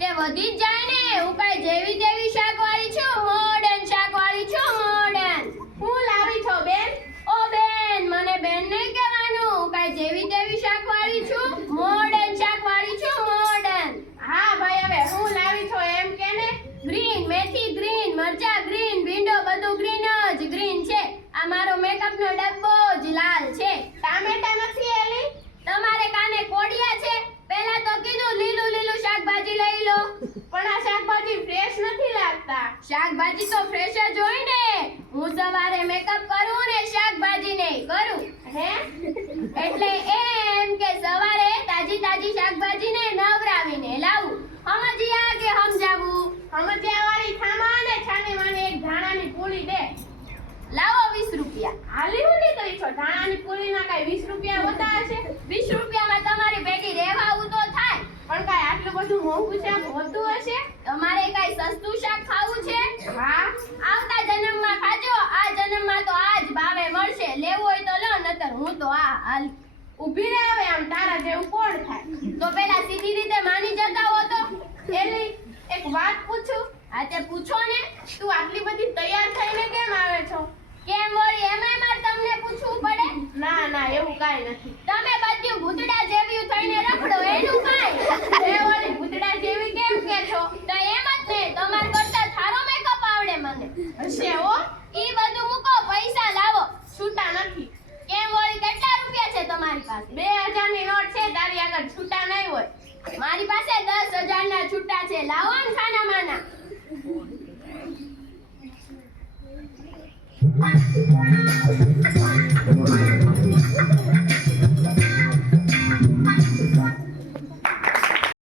તે વધી જ જાય ને. હું કઈ જેવી તેવી શાકવાળી છું, મોડર્ન શાકવાળી છું, મોડર્ન. હું લાવી છો બેન? ઓ બેન, મને બેન નહીં કહેવાનું. હું કઈ જેવી તેવી શાકવાળી છું, મોડર્ન શાકવાળી છું, મોડર્ન. હા ભાઈ, હવે હું લાવી છો એમ કે ને. ગ્રીન, મેથી ગ્રીન, મરચા ગ્રીન, ભીંડો બધું ગ્રીન જ ગ્રીન છે. આ મારો મેકઅપનો ડબ્બો જ લાલ છે. ટામેટા નથી એલી? તમારે કાને કોડિયા છે? પહેલા તો કીધું લીલું લીલું શાકભાજી લઈ લો. પણ આ શાકભાજી ફ્રેશ નથી લાગતા. શાકભાજી તો ફ્રેશ જ હોય ને. હું સવારે મેકઅપ કરું ને શાકભાજી નહીં કરું. હે? એટલે એમ કે સવારે તાજી તાજી શાકભાજીને નવરાવીને લાવું. સમજ્યા કે સમજાવું? સમજ્યાવાળી થામા ને છાની માની એક ધાણાની પૂરી દે. લાવો 20 રૂપિયા. હાલી હું નીકળી છો? ધાણાની પૂરીના કાંઈ 20 રૂપિયા હોતા હશે? 20 રૂપિયામાં તમારી ભેગી રહેવાવું તો થાય. પણ કાંઈ આટલું બધું મોંઘું શાક હોતું હશે? તમારે કાંઈ સસ્તું શાક ખાવું છે? હા. આવતા જન્મમાં ખાજો. આ જન્મમાં તો આ જ ભાવે મળશે. લેવું હોય તો લો, નતર હું તો આ હાલ. ઊભી રહે હવે, આમ તારા જેવું કોણ થાય? તો પેલા સીધી રીતે માની જતા હો તો. એલી, એક વાત પૂછું? આ તે પૂછો ને. તું આટલી બધી તૈયાર થઈને કેમ આવે છો? કેમ વળી એમાંય મારે તમને પૂછવું પડે? ના ના, એવું કાંઈ નથી. તમે બધું ભૂતડા જેવી થઈને રખડો એનું કાંઈ. એ વળી ભૂતડા જેવી કેમ કે છો? તો એમ જ ને, તમાર કરતા થારો મેકઅપ આવડે મને. હશે હો. ઈ બધું મૂકો, પૈસા લાવો. છૂટા નથી. કેમ વળી કેટલા રૂપિયા છે તમારી પાસે? 2000 ની નોટ છે, તારી આગળ છૂટા નહીં હોય. મારી પાસે 10,000 ના છૂટા છે. લાવો ને ખાના માના. Thank you.